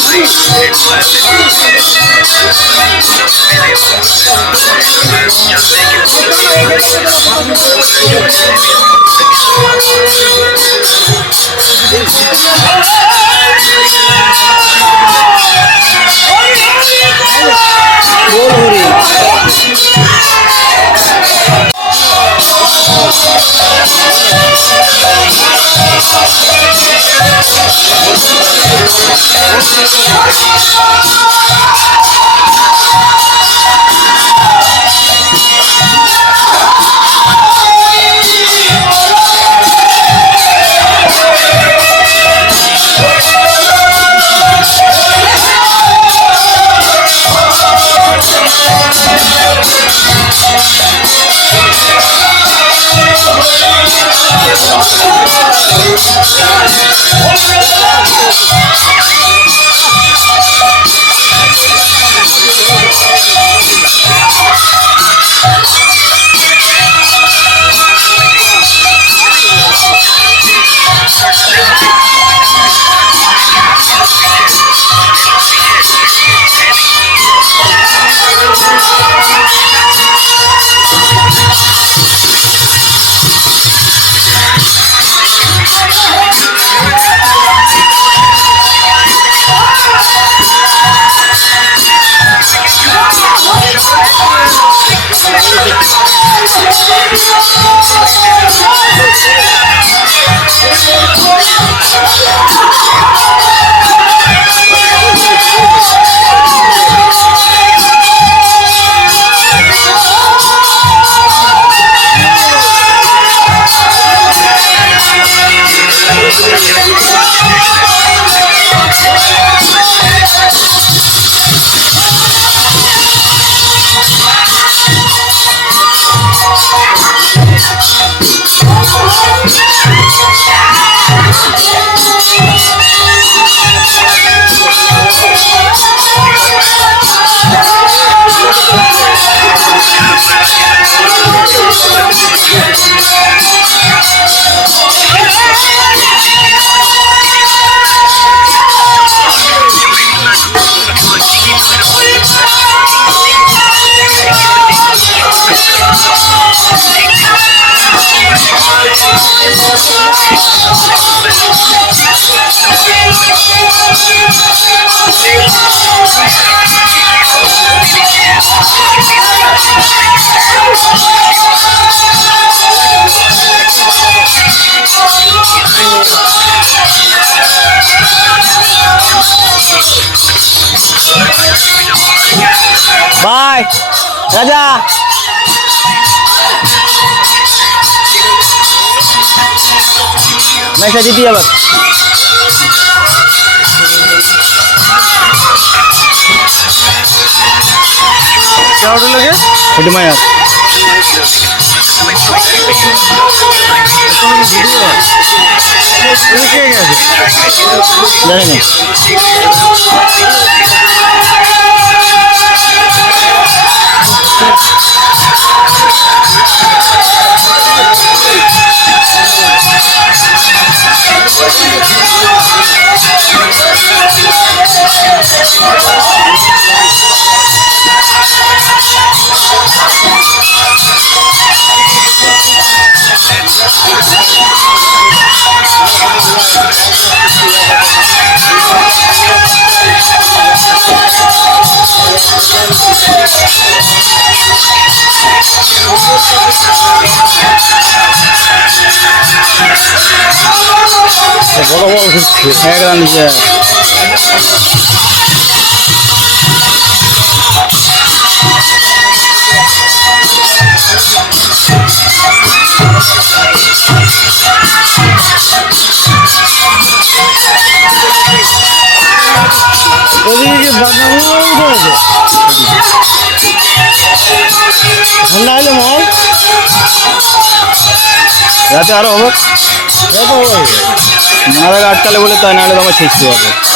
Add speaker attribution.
Speaker 1: Eu sei que eu sou Jesus. Thank
Speaker 2: you. আয় রাজা।
Speaker 1: মেশা দিদি
Speaker 2: আবার ছোটো মায়া।
Speaker 1: জানি না। Jesus.
Speaker 2: বড় বড় হচ্ছে
Speaker 1: একদম
Speaker 2: ওদিকে বাদামও উঠেছে ঠান্ডা হলে মল
Speaker 1: রাতে আরও হবে?
Speaker 2: হবে।
Speaker 1: মাথাকে আটকালে বলে তাই নাহলে তোমার শেষ হবে